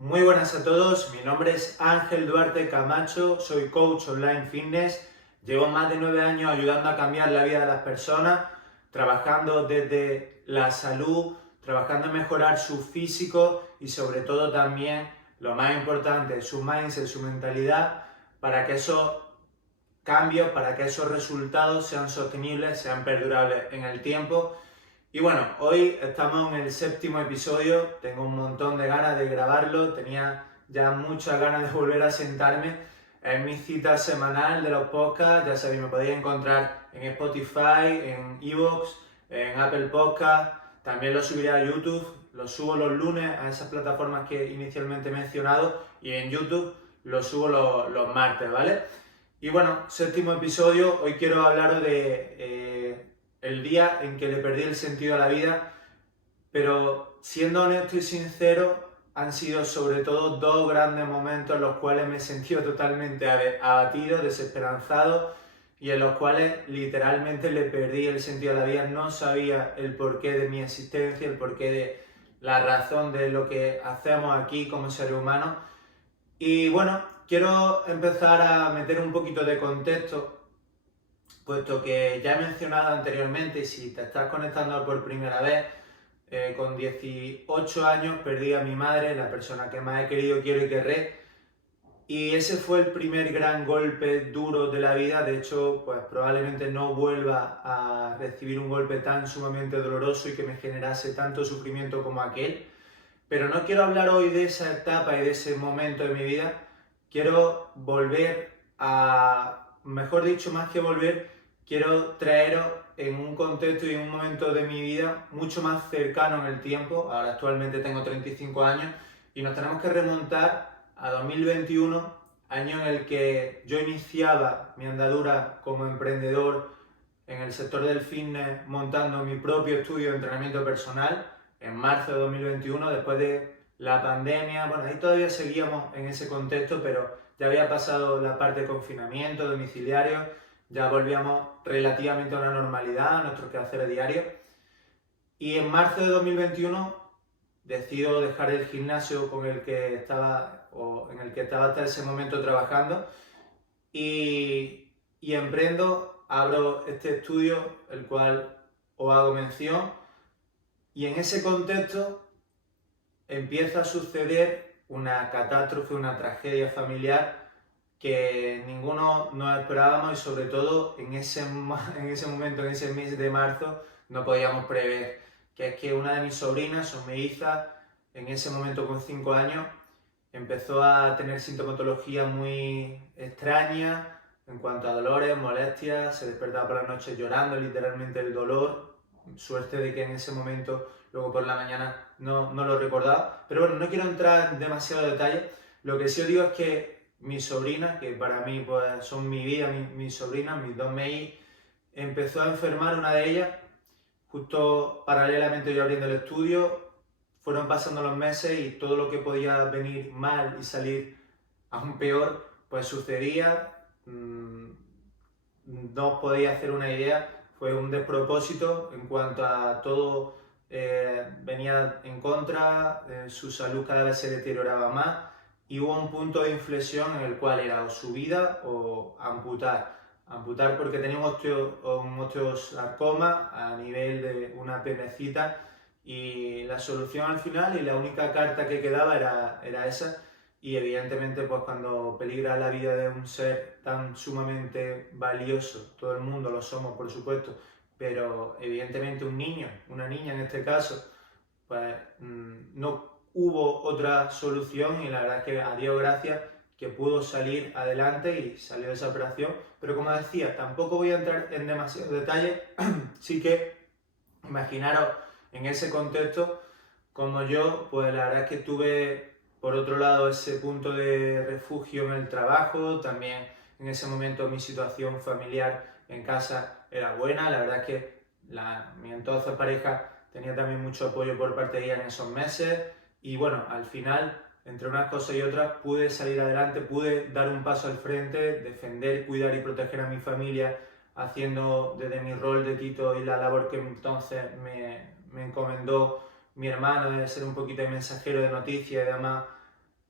Muy buenas a todos, mi nombre es Ángel Duarte Camacho, soy coach online fitness, llevo más de 9 años ayudando a cambiar la vida de las personas, trabajando desde la salud, trabajando en mejorar su físico y sobre todo también, lo más importante, su mindset, su mentalidad, para que esos cambios, para que esos resultados sean sostenibles, sean perdurables en el tiempo. Y bueno, hoy estamos en el 7.º episodio, tengo un montón de ganas de grabarlo, tenía ya muchas ganas de volver a sentarme. Es mi cita semanal de los podcasts, ya sabéis, me podéis encontrar en Spotify, en iVoox, en Apple Podcasts, también lo subiré a YouTube, lo subo los lunes a esas plataformas que inicialmente he mencionado y en YouTube lo subo los martes, ¿vale? Y bueno, 7.º episodio, hoy quiero hablaros de el día en que le perdí el sentido a la vida, pero siendo honesto y sincero, han sido sobre todo dos grandes momentos en los cuales me he sentido totalmente abatido, desesperanzado y en los cuales literalmente le perdí el sentido a la vida. No sabía el porqué de mi existencia, el porqué de la razón de lo que hacemos aquí como seres humanos. Y bueno, quiero empezar a meter un poquito de contexto, puesto que ya he mencionado anteriormente, si te estás conectando por primera vez, con 18 años perdí a mi madre, la persona que más he querido, quiero y querré, y ese fue el primer gran golpe duro de la vida. De hecho, pues probablemente no vuelva a recibir un golpe tan sumamente doloroso y que me generase tanto sufrimiento como aquel. Pero no quiero hablar hoy de esa etapa y de ese momento de mi vida, quiero volver a, mejor dicho, más que volver, quiero traeros en un contexto y en un momento de mi vida mucho más cercano en el tiempo. Ahora actualmente tengo 35 años y nos tenemos que remontar a 2021, año en el que yo iniciaba mi andadura como emprendedor en el sector del fitness, montando mi propio estudio de entrenamiento personal en marzo de 2021, después de la pandemia. Bueno, ahí todavía seguíamos en ese contexto, pero ya había pasado la parte de confinamiento domiciliario, ya volvíamos relativamente a una normalidad, a nuestros quehaceres diarios. Y en marzo de 2021 decido dejar el gimnasio con el que estaba, o en el que estaba hasta ese momento trabajando, y emprendo, abro este estudio, el cual os hago mención, y en ese contexto empieza a suceder una catástrofe, una tragedia familiar que ninguno nos esperábamos, y sobre todo en ese momento, en ese mes de marzo, no podíamos prever, que es que una de mis sobrinas, son mellizas, en ese momento con 5 años, empezó a tener sintomatología muy extraña en cuanto a dolores, molestias, se despertaba por la noche llorando, literalmente el dolor. Suerte de que en ese momento, luego por la mañana, no lo recordaba. Pero bueno, no quiero entrar en demasiado detalle. Lo que sí os digo es que mi sobrina, que para mí pues, son mi vida, mis sobrinas, mis dos mellizas, empezó a enfermar una de ellas, justo paralelamente yo abriendo el estudio. Fueron pasando los meses y todo lo que podía venir mal y salir aún peor, pues sucedía. No os podéis hacer una idea, fue un despropósito en cuanto a todo. Venía en contra, su salud cada vez se deterioraba más y hubo un punto de inflexión en el cual era o su vida o amputar. Amputar porque tenía un osteosarcoma a nivel de una apendicita, y la solución al final y la única carta que quedaba era esa. Y evidentemente, pues cuando peligra la vida de un ser tan sumamente valioso, todo el mundo lo somos por supuesto, pero evidentemente un niño, una niña en este caso, pues no hubo otra solución, y la verdad es que a Dios gracias que pudo salir adelante y salió de esa operación. Pero como decía, tampoco voy a entrar en demasiados detalles, sí que imaginaros en ese contexto como yo, pues la verdad es que tuve por otro lado ese punto de refugio en el trabajo, también en ese momento mi situación familiar en casa era buena, la verdad es que mi entonces pareja tenía también mucho apoyo por parte de ella en esos meses, y bueno, al final, entre unas cosas y otras, pude salir adelante, pude dar un paso al frente, defender, cuidar y proteger a mi familia, haciendo desde mi rol de Tito y la labor que entonces me encomendó mi hermano, de ser un poquito de mensajero de noticias y demás,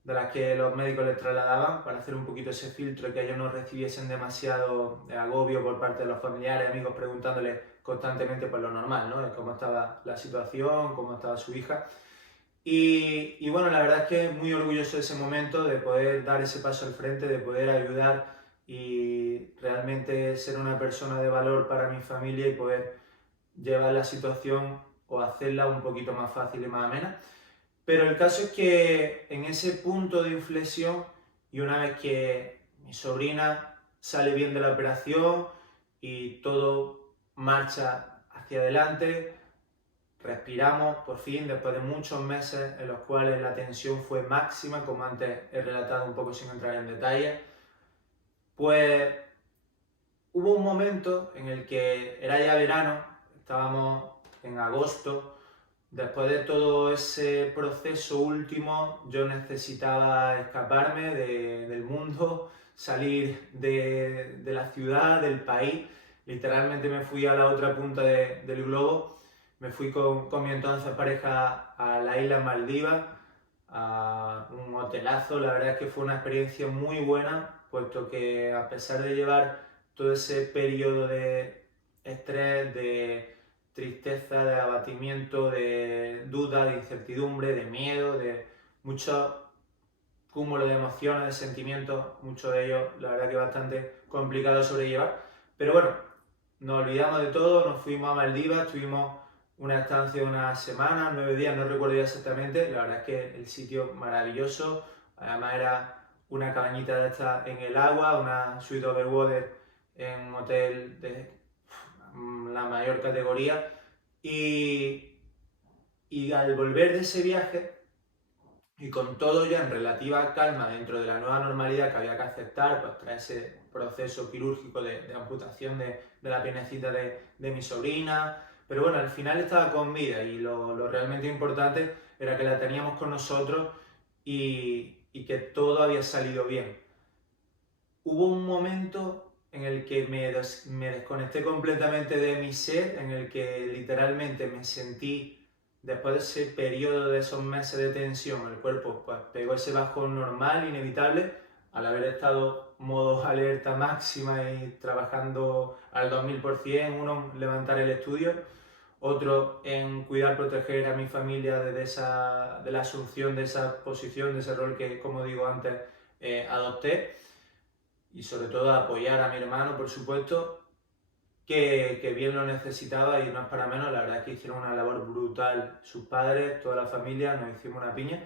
de las que los médicos les trasladaban para hacer un poquito ese filtro y que ellos no recibiesen demasiado agobio por parte de los familiares, amigos, preguntándoles constantemente por lo normal, ¿no? De cómo estaba la situación, cómo estaba su hija. Y bueno, la verdad es que muy orgulloso de ese momento, de poder dar ese paso al frente, de poder ayudar y realmente ser una persona de valor para mi familia y poder llevar la situación o hacerla un poquito más fácil y más amena. Pero el caso es que en ese punto de inflexión y una vez que mi sobrina sale bien de la operación y todo marcha hacia adelante, respiramos por fin después de muchos meses en los cuales la tensión fue máxima, como antes he relatado un poco sin entrar en detalle, pues hubo un momento en el que era ya verano, estábamos en agosto. Después de todo ese proceso último, yo necesitaba escaparme del mundo, salir de la ciudad, del país. Literalmente me fui a la otra punta del globo. Me fui con mi entonces pareja a la isla Maldivas, a un hotelazo. La verdad es que fue una experiencia muy buena, puesto que a pesar de llevar todo ese periodo de estrés, de tristeza, de abatimiento, de duda, de incertidumbre, de miedo, de mucho cúmulo de emociones, de sentimientos, muchos de ellos la verdad que bastante complicado de sobrellevar. Pero bueno, nos olvidamos de todo, nos fuimos a Maldivas, tuvimos una estancia de una semana, 9 días, no recuerdo ya exactamente. La verdad es que el sitio maravilloso, además era una cabañita de estas en el agua, una suite overwater en un hotel de la mayor categoría. Y al volver de ese viaje, y con todo ya en relativa calma dentro de la nueva normalidad que había que aceptar, pues tras ese proceso quirúrgico de amputación de la piernecita de mi sobrina, pero bueno, al final estaba con vida y lo realmente importante era que la teníamos con nosotros y que todo había salido bien. Hubo un momento en el que me desconecté completamente de mi ser, en el que literalmente me sentí, después de ese periodo de esos meses de tensión, el cuerpo pues pegó ese bajón normal, inevitable, al haber estado modo alerta máxima y trabajando al 2000%, uno en levantar el estudio, otro en cuidar, proteger a mi familia de la asunción de esa posición, de ese rol que, como digo antes, adopté, y sobre todo apoyar a mi hermano, por supuesto, que bien lo necesitaba y no es para menos. La verdad es que hicieron una labor brutal sus padres, toda la familia, nos hicimos una piña.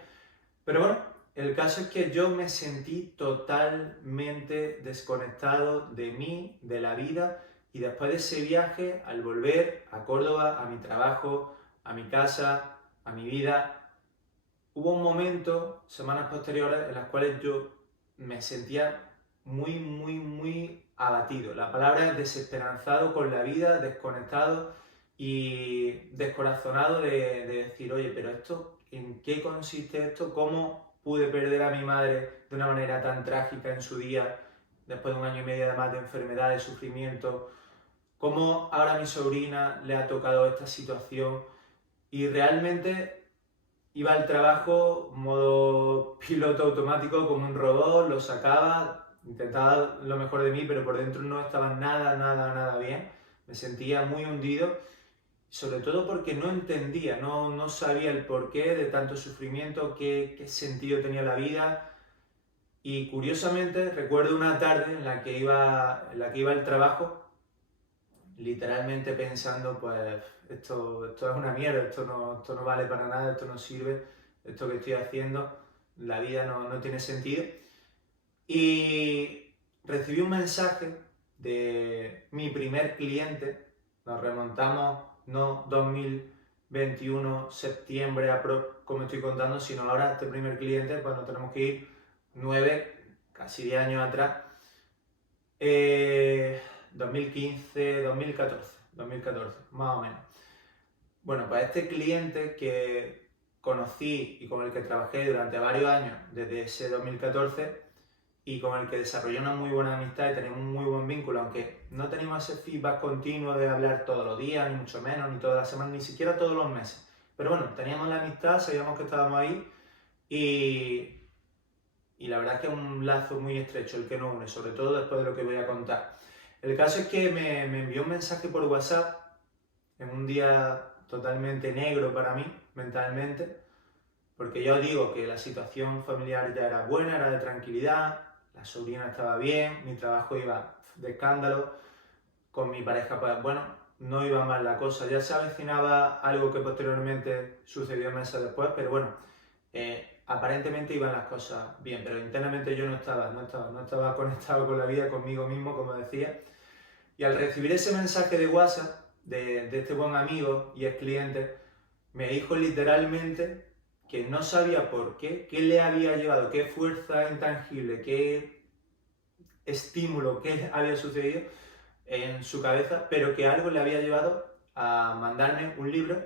Pero bueno, el caso es que yo me sentí totalmente desconectado de mí, de la vida, y después de ese viaje, al volver a Córdoba, a mi trabajo, a mi casa, a mi vida, hubo un momento, semanas posteriores, en las cuales yo me sentía muy abatido. La palabra es desesperanzado con la vida, desconectado y descorazonado de decir, oye, pero esto, ¿en qué consiste esto? ¿Cómo pude perder a mi madre de una manera tan trágica en su día, después de 1 año y medio además de enfermedad, de sufrimiento? ¿Cómo ahora a mi sobrina le ha tocado esta situación? Y realmente iba al trabajo modo piloto automático como un robot, lo sacaba, intentaba lo mejor de mí, pero por dentro no estaba nada bien. Me sentía muy hundido, sobre todo porque no entendía, no sabía el porqué de tanto sufrimiento, qué sentido tenía la vida. Y curiosamente recuerdo una tarde en la que iba al trabajo, literalmente pensando, pues esto es una mierda, esto no vale para nada, esto no sirve, esto que estoy haciendo, la vida no tiene sentido. Y recibí un mensaje de mi primer cliente, nos remontamos, no 2021, septiembre, como estoy contando, sino ahora este primer cliente, pues nos tenemos que ir casi 10 años atrás. 2015, 2014, más o menos. Bueno, pues este cliente que conocí y con el que trabajé durante varios años, desde ese 2014, y con el que desarrollé una muy buena amistad y teníamos un muy buen vínculo, aunque no teníamos ese feedback continuo de hablar todos los días, ni mucho menos, ni todas las semanas, ni siquiera todos los meses. Pero bueno, teníamos la amistad, sabíamos que estábamos ahí y y la verdad es que es un lazo muy estrecho el que nos une, sobre todo después de lo que voy a contar. El caso es que me envió un mensaje por WhatsApp en un día totalmente negro para mí, mentalmente, porque ya os digo que la situación familiar ya era buena, era de tranquilidad, la sobrina estaba bien, mi trabajo iba de escándalo, con mi pareja, pues bueno, no iba mal la cosa. Ya se avecinaba algo que posteriormente sucedió meses después, pero bueno, aparentemente iban las cosas bien, pero internamente yo no estaba conectado con la vida, conmigo mismo, como decía. Y al recibir ese mensaje de WhatsApp de este buen amigo y ex cliente, me dijo literalmente que no sabía por qué le había llevado, qué fuerza intangible, qué estímulo, qué había sucedido en su cabeza, pero que algo le había llevado a mandarme un libro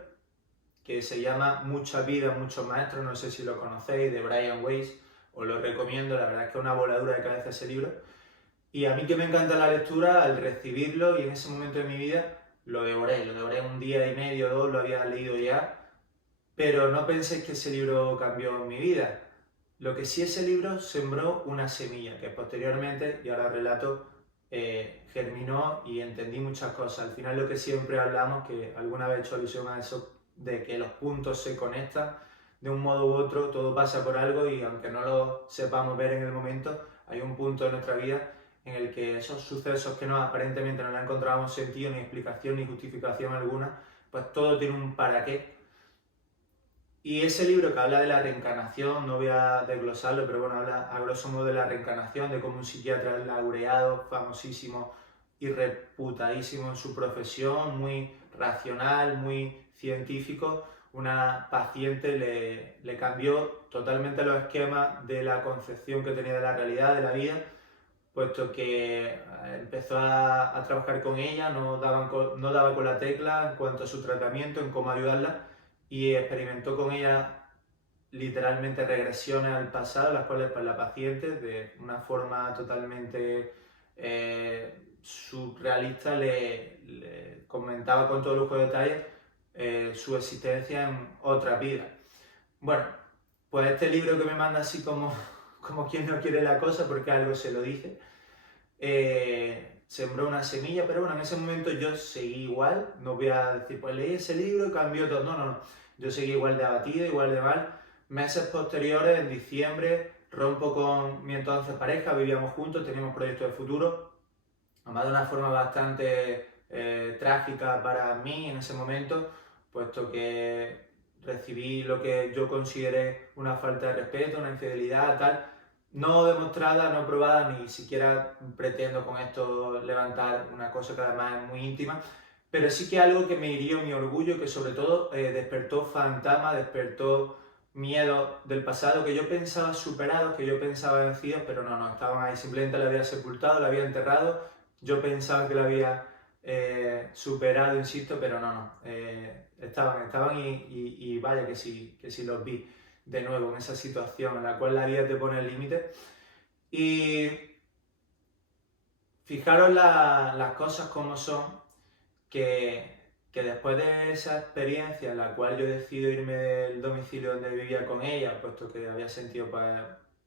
que se llama Mucha vida, muchos maestros, no sé si lo conocéis, de Brian Weiss, os lo recomiendo, la verdad es que es una voladura de cabeza ese libro. Y a mí que me encanta la lectura, al recibirlo y en ese momento de mi vida lo devoré un día y medio, dos, lo había leído ya, pero no penséis que ese libro cambió mi vida. Lo que sí, ese libro sembró una semilla que posteriormente, y ahora relato, germinó y entendí muchas cosas. Al final lo que siempre hablamos, que alguna vez he hecho alusión a eso, de que los puntos se conectan de un modo u otro, todo pasa por algo y aunque no lo sepamos ver en el momento, hay un punto de nuestra vida en el que esos sucesos que aparentemente no le encontrábamos sentido, ni explicación, ni justificación alguna, pues todo tiene un para qué. Y ese libro que habla de la reencarnación, no voy a desglosarlo, pero bueno, habla a grosso modo de la reencarnación, de cómo un psiquiatra laureado, famosísimo y reputadísimo en su profesión, muy racional, muy científico, una paciente le cambió totalmente los esquemas de la concepción que tenía de la realidad, de la vida, puesto que empezó a trabajar con ella, no daba con la tecla en cuanto a su tratamiento, en cómo ayudarla, y experimentó con ella literalmente regresiones al pasado, las cuales pues, la paciente, de una forma totalmente surrealista, le comentaba con todo lujo de detalles su existencia en otra vida. Bueno, pues este libro que me manda así como quien no quiere la cosa, porque algo se lo dice, sembró una semilla, pero bueno, en ese momento yo seguí igual, no voy a decir, pues leí ese libro y cambió todo, no, yo seguí igual de abatido, igual de mal. Meses posteriores, en diciembre, rompo con mi entonces pareja, vivíamos juntos, teníamos proyectos de futuro, además de una forma bastante trágica para mí en ese momento, puesto que recibí lo que yo consideré una falta de respeto, una infidelidad, tal, no demostrada, no probada, ni siquiera pretendo con esto levantar una cosa que además es muy íntima, pero sí que algo que me hirió mi orgullo, que sobre todo despertó fantasmas, despertó miedo del pasado que yo pensaba superados, que yo pensaba vencidos, pero no, estaban ahí, simplemente la había sepultado, la había enterrado, yo pensaba que la había superado, insisto, pero no, estaban y vaya que sí los vi de nuevo en esa situación en la cual la vida te pone el límite. Y fijaros las cosas como son, que después de esa experiencia en la cual yo decido irme del domicilio donde vivía con ella, puesto que había sentido pues,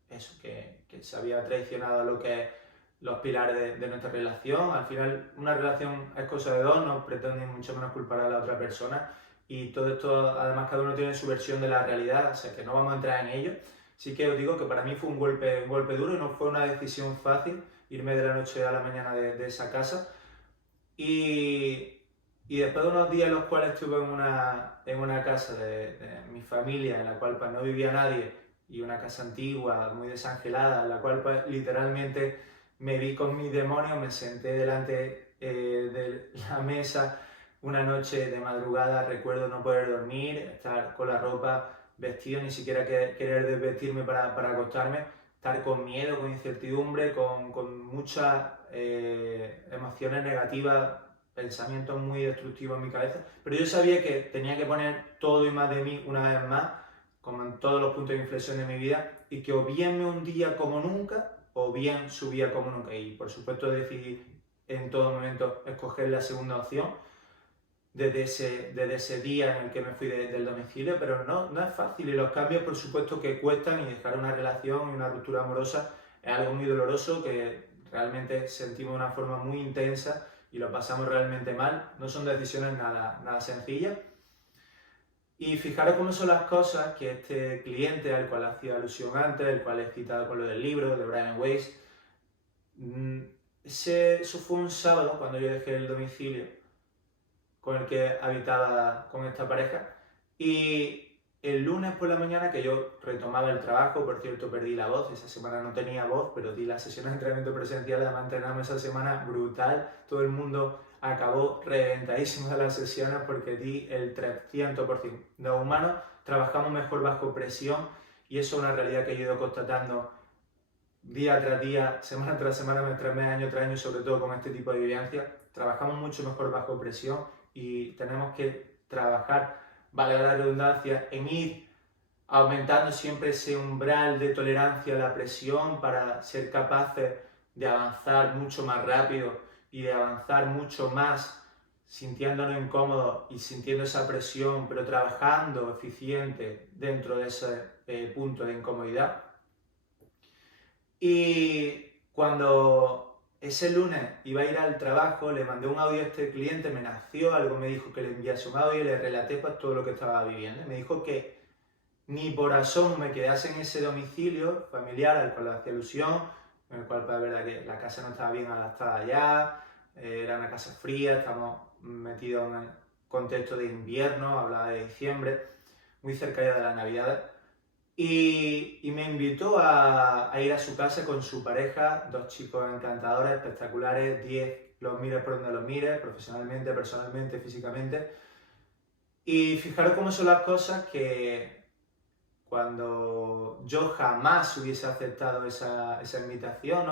eso, que se había traicionado lo que es los pilares de nuestra relación. Al final una relación es cosa de dos, no pretende mucho menos culpar a la otra persona, y todo esto además cada uno tiene su versión de la realidad, o sea que no vamos a entrar en ello. Sí que os digo que para mí fue un golpe duro y no fue una decisión fácil irme de la noche a la mañana de esa casa. Y después de unos días en los cuales estuve en una casa de mi familia, en la cual pues, no vivía nadie, y una casa antigua, muy desangelada, en la cual pues, literalmente me vi con mis demonios, me senté delante de la mesa una noche de madrugada, recuerdo no poder dormir, estar con la ropa vestido, ni siquiera querer desvestirme para acostarme, estar con miedo, con incertidumbre, con muchas emociones negativas, pensamientos muy destructivos en mi cabeza, pero yo sabía que tenía que poner todo y más de mí una vez más, como en todos los puntos de inflexión de mi vida, y que o bien me hundía como nunca, o bien subía como nunca, y por supuesto decidí en todo momento escoger la segunda opción. desde ese día en el que me fui del domicilio, pero no es fácil y los cambios por supuesto que cuestan y dejar una relación y una ruptura amorosa es algo muy doloroso que realmente sentimos de una forma muy intensa y lo pasamos realmente mal, no son decisiones nada sencillas. Y fijaros cómo son las cosas que este cliente al cual hacía alusión antes, el cual he citado con lo del libro de Brian Weiss, eso fue un sábado cuando yo dejé el domicilio con el que habitaba con esta pareja y el lunes por la mañana que yo retomaba el trabajo, por cierto perdí la voz, esa semana no tenía voz, pero di las sesiones de entrenamiento presencial, además entrenamos esa semana brutal, todo el mundo acabó reventadísimo de las sesiones porque di el 300%. Los humanos trabajamos mejor bajo presión y eso es una realidad que he ido constatando día tras día, semana tras semana, mes tras mes, año tras año, sobre todo con este tipo de vivencias. Trabajamos mucho mejor bajo presión y tenemos que trabajar, vale la redundancia, en ir aumentando siempre ese umbral de tolerancia a la presión para ser capaces de avanzar mucho más rápido y de avanzar mucho más sintiéndonos incómodos y sintiendo esa presión, pero trabajando eficiente dentro de ese punto de incomodidad. Y cuando ese lunes iba a ir al trabajo, le mandé un audio a este cliente, me nació algo, me dijo que le enviase un audio y le relaté pues, todo lo que estaba viviendo. Me dijo que ni por asomo me quedase en ese domicilio familiar al cual hacía alusión, en el cual pues, es verdad que la casa no estaba bien adaptada ya, era una casa fría, estamos metidos en el contexto de invierno, hablaba de diciembre, muy cerca ya de las navidades. Y me invitó a ir a su casa con su pareja, dos chicos encantadores, espectaculares, 10, los mires por donde los mires, profesionalmente, personalmente, físicamente. Y fijaros cómo son las cosas que cuando yo jamás hubiese aceptado esa invitación,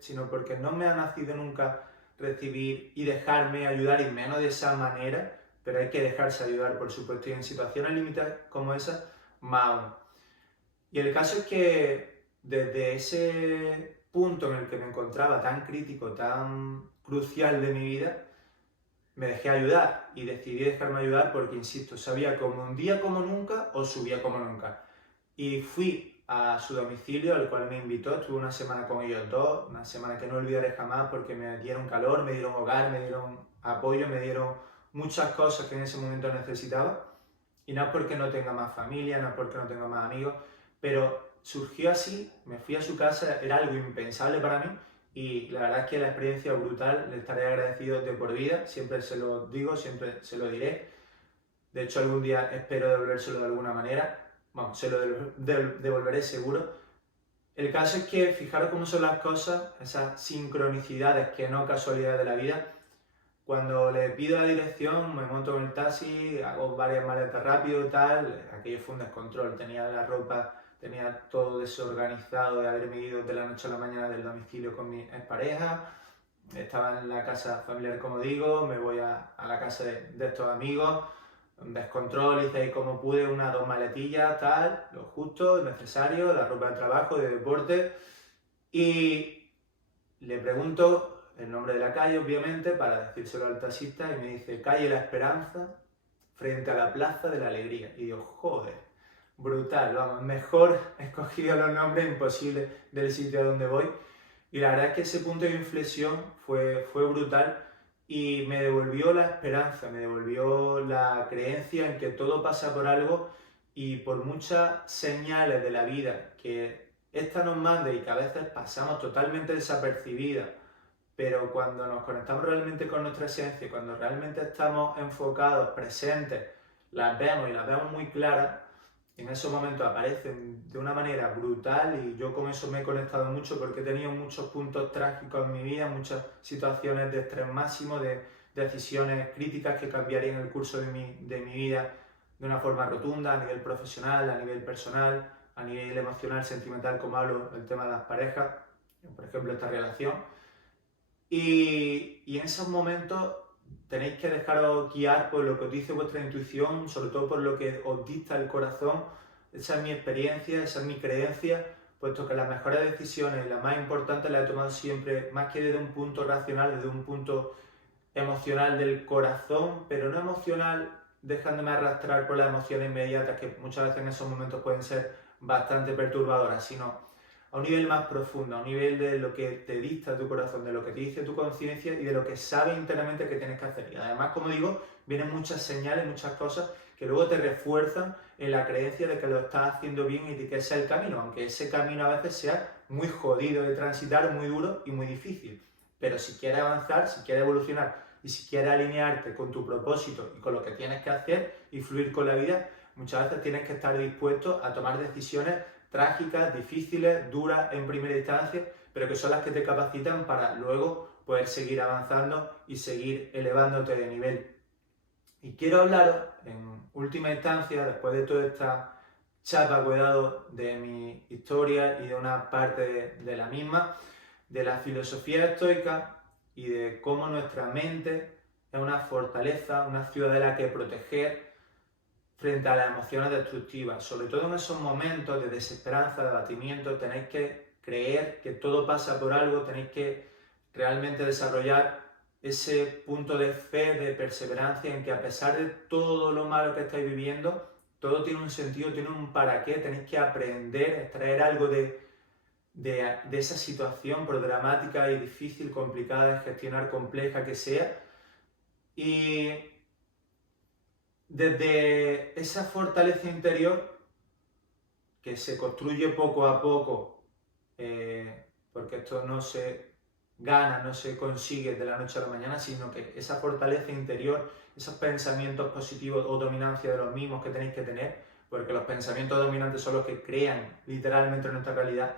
sino porque no me ha nacido nunca recibir y dejarme ayudar, y menos de esa manera, pero hay que dejarse ayudar, por supuesto, y en situaciones límites como esa, más aún. Y el caso es que desde ese punto en el que me encontraba tan crítico, tan crucial de mi vida, me dejé ayudar y decidí dejarme ayudar porque, insisto, sabía como un día como nunca o subía como nunca. Y fui a su domicilio, al cual me invitó, estuve una semana con ellos dos, una semana que no olvidaré jamás porque me dieron calor, me dieron hogar, me dieron apoyo, me dieron muchas cosas que en ese momento necesitaba. Y no es porque no tenga más familia, no es porque no tenga más amigos, pero surgió así, me fui a su casa, era algo impensable para mí y la verdad es que la experiencia brutal, le estaré agradecido de por vida, siempre se lo digo, siempre se lo diré. De hecho, algún día espero devolvérselo de alguna manera, bueno, se lo devolveré seguro. El caso es que fijaros cómo son las cosas, esas sincronicidades que no casualidades de la vida. Cuando le pido la dirección, me monto en el taxi, hago varias maletas rápido y tal, aquello fue un descontrol, tenía la ropa, tenía todo desorganizado de haberme ido de la noche a la mañana del domicilio con mi expareja, estaba en la casa familiar como digo, me voy a la casa de estos amigos, un descontrol, hice ahí como pude, una, dos maletillas, tal, lo justo, necesario, la ropa de trabajo, de deporte, y le pregunto el nombre de la calle, obviamente, para decírselo al taxista, y me dice, calle La Esperanza, frente a la Plaza de la Alegría. Y digo, joder, brutal, vamos, mejor escogido los nombres imposibles del sitio a donde voy. Y la verdad es que ese punto de inflexión fue brutal y me devolvió la esperanza, me devolvió la creencia en que todo pasa por algo y por muchas señales de la vida que esta nos manda y que a veces pasamos totalmente desapercibidas, pero cuando nos conectamos realmente con nuestra esencia, cuando realmente estamos enfocados, presentes, las vemos y las vemos muy claras, en esos momentos aparecen de una manera brutal y yo con eso me he conectado mucho porque he tenido muchos puntos trágicos en mi vida, muchas situaciones de estrés máximo, de decisiones críticas que cambiarían el curso de mi vida de una forma rotunda, a nivel profesional, a nivel personal, a nivel emocional, sentimental, como hablo del tema de las parejas, por ejemplo esta relación. Y en esos momentos tenéis que dejaros guiar por lo que os dice vuestra intuición, sobre todo por lo que os dicta el corazón. Esa es mi experiencia, esa es mi creencia, puesto que las mejores decisiones, las más importantes, las he tomado siempre, más que desde un punto racional, desde un punto emocional del corazón, pero no emocional dejándome arrastrar por las emociones inmediatas que muchas veces en esos momentos pueden ser bastante perturbadoras, sino a un nivel más profundo, a un nivel de lo que te dicta tu corazón, de lo que te dice tu conciencia y de lo que sabes internamente que tienes que hacer. Y además, como digo, vienen muchas señales, muchas cosas que luego te refuerzan en la creencia de que lo estás haciendo bien y de que ese es el camino, aunque ese camino a veces sea muy jodido de transitar, muy duro y muy difícil. Pero si quieres avanzar, si quieres evolucionar y si quieres alinearte con tu propósito y con lo que tienes que hacer y fluir con la vida, muchas veces tienes que estar dispuesto a tomar decisiones trágicas, difíciles, duras en primera instancia, pero que son las que te capacitan para luego poder seguir avanzando y seguir elevándote de nivel. Y quiero hablaros, en última instancia, después de toda esta chapa que he dado de mi historia y de una parte de la misma, de la filosofía estoica y de cómo nuestra mente es una fortaleza, una ciudadela que proteger frente a las emociones destructivas. Sobre todo en esos momentos de desesperanza, de abatimiento, tenéis que creer que todo pasa por algo, tenéis que realmente desarrollar ese punto de fe, de perseverancia, en que a pesar de todo lo malo que estáis viviendo, todo tiene un sentido, tiene un para qué, tenéis que aprender, extraer algo de esa situación, por dramática y difícil, complicada de gestionar, compleja que sea. Y desde esa fortaleza interior, que se construye poco a poco, porque esto no se gana, no se consigue de la noche a la mañana, sino que esa fortaleza interior, esos pensamientos positivos o dominancia de los mismos que tenéis que tener, porque los pensamientos dominantes son los que crean literalmente nuestra realidad,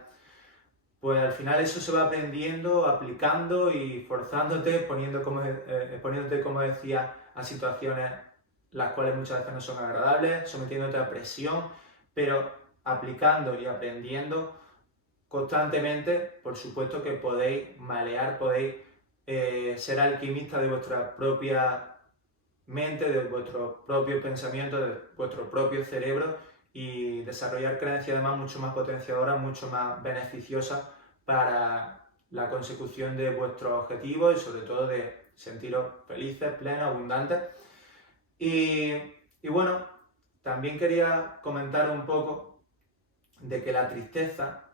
pues al final eso se va aprendiendo, aplicando y forzándote, poniéndote, como decía, a situaciones las cuales muchas veces no son agradables, sometiéndote a presión, pero aplicando y aprendiendo constantemente, por supuesto que podéis malear, podéis ser alquimistas de vuestra propia mente, de vuestros propios pensamientos, de vuestro propio cerebro y desarrollar creencias además mucho más potenciadoras, mucho más beneficiosas para la consecución de vuestros objetivos y sobre todo de sentiros felices, plenos, abundantes. Y bueno, también quería comentar un poco de que la tristeza,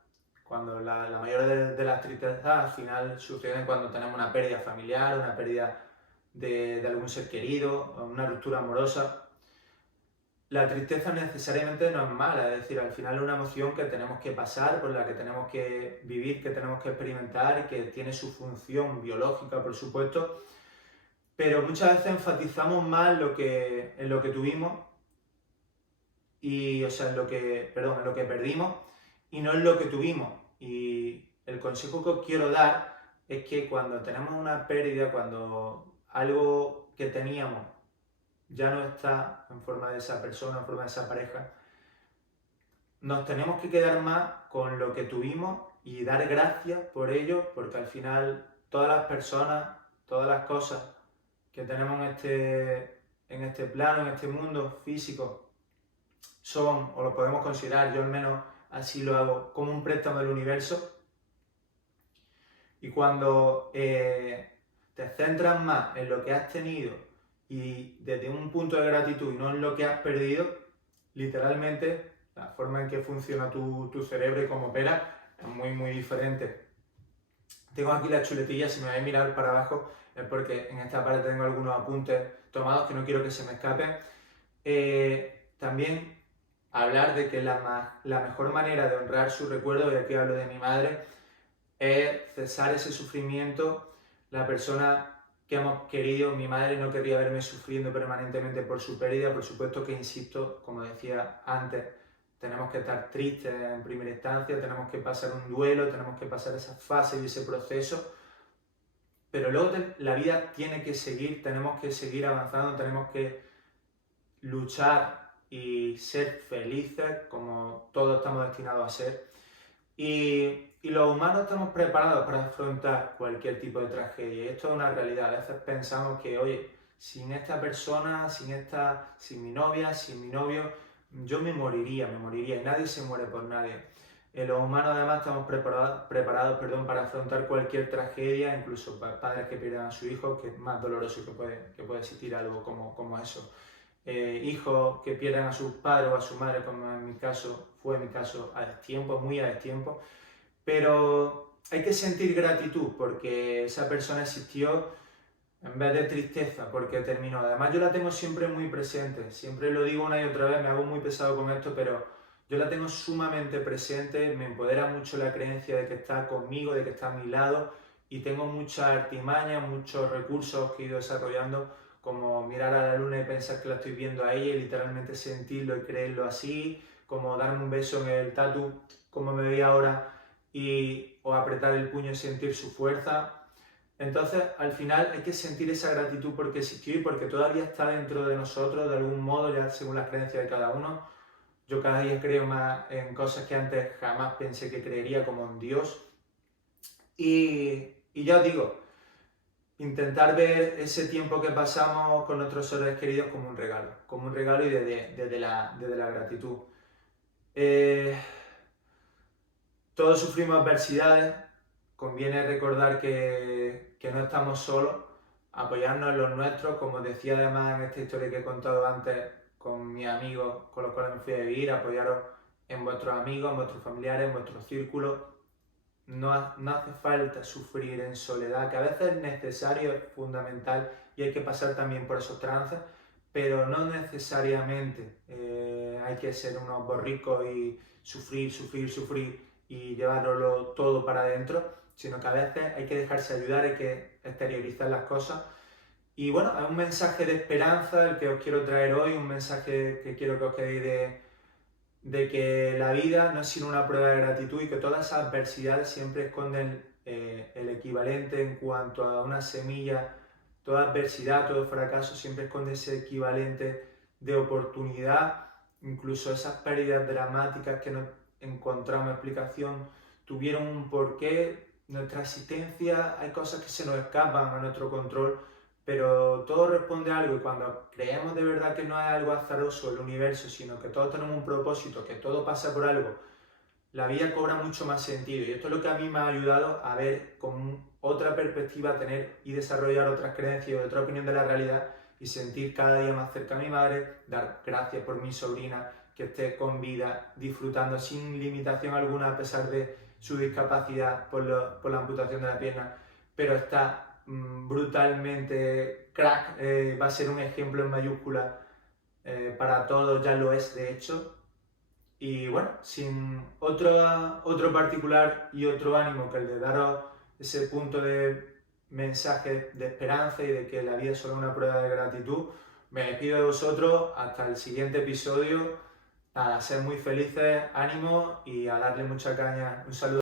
cuando la mayoría de las tristezas al final suceden cuando tenemos una pérdida familiar, una pérdida de algún ser querido, una ruptura amorosa. La tristeza necesariamente no es mala, es decir, al final es una emoción que tenemos que pasar, por la que tenemos que vivir, que tenemos que experimentar y que tiene su función biológica, por supuesto, pero muchas veces enfatizamos más en lo que tuvimos, o sea, en lo que perdimos y no en lo que tuvimos. Y el consejo que os quiero dar es que cuando tenemos una pérdida, cuando algo que teníamos ya no está en forma de esa persona, en forma de esa pareja, nos tenemos que quedar más con lo que tuvimos y dar gracias por ello, porque al final todas las personas, todas las cosas que tenemos en este plano, en este mundo físico, son, o lo podemos considerar, yo al menos así lo hago, como un préstamo del universo. Y cuando te centras más en lo que has tenido y desde un punto de gratitud y no en lo que has perdido, literalmente la forma en que funciona tu cerebro y cómo opera es muy, muy diferente. Tengo aquí la chuletilla, si me vais a mirar para abajo es porque en esta parte tengo algunos apuntes tomados que no quiero que se me escapen. También hablar de que la mejor manera de honrar su recuerdo, y aquí hablo de mi madre, es cesar ese sufrimiento. La persona que hemos querido, mi madre, no querría verme sufriendo permanentemente por su pérdida. Por supuesto que, insisto, como decía antes, tenemos que estar tristes en primera instancia, tenemos que pasar un duelo, tenemos que pasar esa fase y ese proceso, pero luego la vida tiene que seguir, tenemos que seguir avanzando, tenemos que luchar y ser felices como todos estamos destinados a ser. Y los humanos estamos preparados para afrontar cualquier tipo de tragedia. Y esto es una realidad. A veces pensamos que, oye, sin esta persona, sin mi novia, sin mi novio, yo me moriría. Y nadie se muere por nadie. Los humanos además estamos preparados para afrontar cualquier tragedia, incluso padres que pierdan a su hijo, que es más doloroso que puede existir algo como eso. Hijos que pierdan a sus padres o a su madre, como fue mi caso, a destiempo, muy a destiempo. Pero hay que sentir gratitud porque esa persona existió en vez de tristeza porque terminó. Además yo la tengo siempre muy presente, siempre lo digo una y otra vez, me hago muy pesado con esto, pero yo la tengo sumamente presente, me empodera mucho la creencia de que está conmigo, de que está a mi lado y tengo muchas artimañas, muchos recursos que he ido desarrollando, como mirar a la luna y pensar que la estoy viendo a ella y literalmente sentirlo y creerlo así, como darme un beso en el tatu, como me veía ahora, o apretar el puño y sentir su fuerza. Entonces, al final hay que sentir esa gratitud porque existió y porque todavía está dentro de nosotros de algún modo, ya según las creencias de cada uno. Yo cada día creo más en cosas que antes jamás pensé que creería, como en Dios. Y ya os digo, intentar ver ese tiempo que pasamos con nuestros seres queridos como un regalo y desde la gratitud. Todos sufrimos adversidades, conviene recordar que no estamos solos, apoyarnos en los nuestros, como decía además en esta historia que he contado antes con mis amigos con los cuales me fui a vivir, apoyaros en vuestros amigos, en vuestros familiares, en vuestros círculos. No hace falta sufrir en soledad, que a veces es necesario, es fundamental y hay que pasar también por esos trances, pero no necesariamente hay que ser unos borricos y sufrir y llevarlo todo para adentro, sino que a veces hay que dejarse ayudar, hay que exteriorizar las cosas. Y bueno, es un mensaje de esperanza el que os quiero traer hoy, un mensaje que quiero que os quedéis de que la vida no es sino una prueba de gratitud y que todas esas adversidades siempre esconden el equivalente en cuanto a una semilla. Toda adversidad, todo fracaso siempre esconde ese equivalente de oportunidad. Incluso esas pérdidas dramáticas que no encontramos explicación tuvieron un porqué. Nuestra existencia, hay cosas que se nos escapan a nuestro control, pero todo responde a algo y cuando creemos de verdad que no es algo azaroso el universo, sino que todos tenemos un propósito, que todo pasa por algo, la vida cobra mucho más sentido. Y esto es lo que a mí me ha ayudado a ver con otra perspectiva, a tener y desarrollar otras creencias, otra opinión de la realidad y sentir cada día más cerca a mi madre, dar gracias por mi sobrina, que esté con vida, disfrutando sin limitación alguna a pesar de su discapacidad por la amputación de la pierna, pero está brutalmente crack, va a ser un ejemplo en mayúscula para todos, ya lo es de hecho. Y bueno, sin otro particular y otro ánimo que el de daros ese punto de mensaje de esperanza y de que la vida es solo una prueba de gratitud, me despido de vosotros hasta el siguiente episodio. Nada, ser muy felices, ánimo y a darle mucha caña. Un saludo.